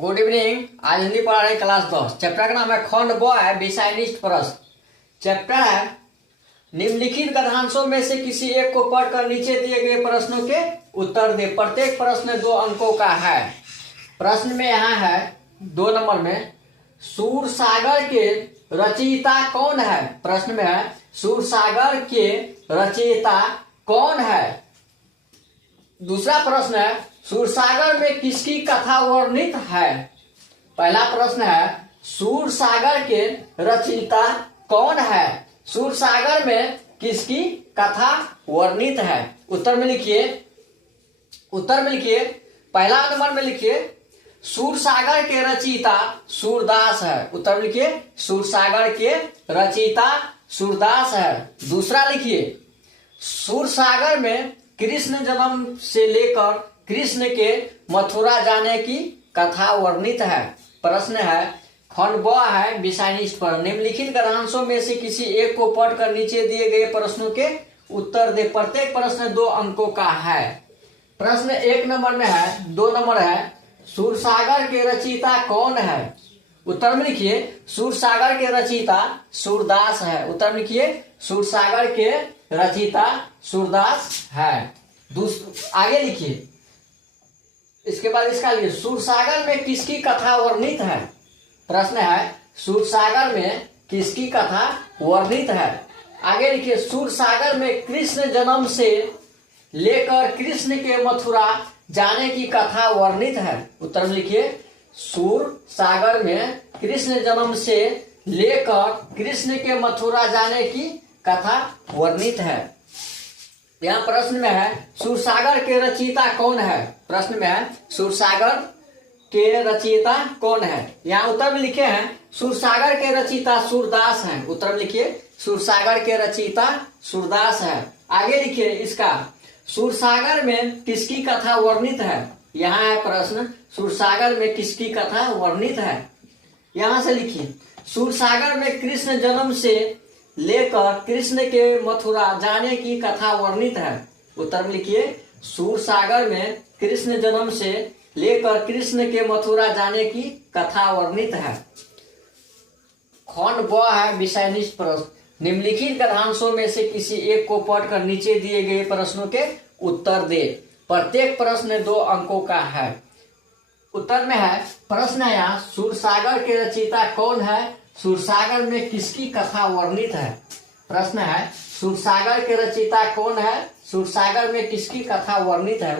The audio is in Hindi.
Good evening. आज हिंदी पढ़ा रहे क्लास 10। चैप्टर का नाम है खंड ब है विषय निष्ठ प्रश्न। चैप्टर है निम्नलिखित कथांशों में से किसी एक को पढ़कर नीचे दिए गए प्रश्नों के उत्तर दे। प्रत्येक प्रश्न 2 अंकों का है। प्रश्न में यहाँ है 2 नंबर में, सूरसागर के रचयिता कौन है। प्रश्न में है सूरसागर के रचयिता कौन है। दूसरा प्रश्न है सूरसागर में किसकी कथा वर्णित है। पहला प्रश्न है सूरसागर के रचयिता कौन है। सूरसागर में किसकी कथा वर्णित है। उत्तर में लिखिए पहला नंबर में लिखिए सूरसागर के रचयिता सूरदास है। उत्तर में लिखिए सूरसागर के रचयिता सूरदास है। दूसरा लिखिए सूरसागर में कृष्ण जन्म से लेकर कृष्ण के मथुरा जाने की कथा वर्णित है। प्रश्न है खंड ब है विषय निष्ठ प्रश्न। निम्नलिखित कथांशों में से किसी एक को पढ़कर नीचे दिए गए प्रश्नों के उत्तर दे। प्रत्येक प्रश्न 2 अंकों का है। प्रश्न 1 नंबर में है 2 नंबर है सूरसागर के रचयिता कौन है। उत्तर में लिखिए सूरसागर के रचयिता सूरदास है। उत्तर में लिखिए सूरसागर के रचयिता सूरदास है। आगे लिखिए इसके बाद इसका लिखिए सूरसागर में किसकी कथा वर्णित है। प्रश्न है सूरसागर में किसकी कथा वर्णित है। आगे लिखिए सूरसागर में कृष्ण जन्म से लेकर कृष्ण के मथुरा जाने की कथा वर्णित है। उत्तर में लिखिए सूरसागर में कृष्ण जन्म से लेकर कृष्ण के मथुरा जाने की कथा वर्णित है। यहाँ प्रश्न में है सूरसागर के रचयिता कौन है। प्रश्न में है सूरसागर के रचयिता कौन है। यहाँ उत्तर में लिखे हैं सूरसागर के रचयिता सूरदास हैं। उत्तर में लिखिए सूरसागर के रचयिता सूरदास है। आगे लिखिए इसका सूरसागर में किसकी कथा वर्णित है। यहाँ है प्रश्न सूरसागर में किसकी कथा वर्णित है। यहाँ से लिखिए सूरसागर में कृष्ण जन्म से लेकर कृष्ण के मथुरा जाने की कथा वर्णित है। उत्तर में लिखिए सूरसागर में कृष्ण जन्म से लेकर कृष्ण के मथुरा जाने की कथा वर्णित है। खंड ब है विषय निष्ठ प्रश्न। निम्नलिखित कथांशों में से किसी एक को पढ़कर नीचे दिए गए प्रश्नों के उत्तर दे। प्रत्येक प्रश्न 2 अंकों का है। उत्तर में है प्रश्न है यहाँ सूरसागर के रचयिता कौन है। सूरसागर में किसकी कथा वर्णित है। प्रश्न है सूरसागर के रचयिता कौन है। सूरसागर में किसकी कथा वर्णित है।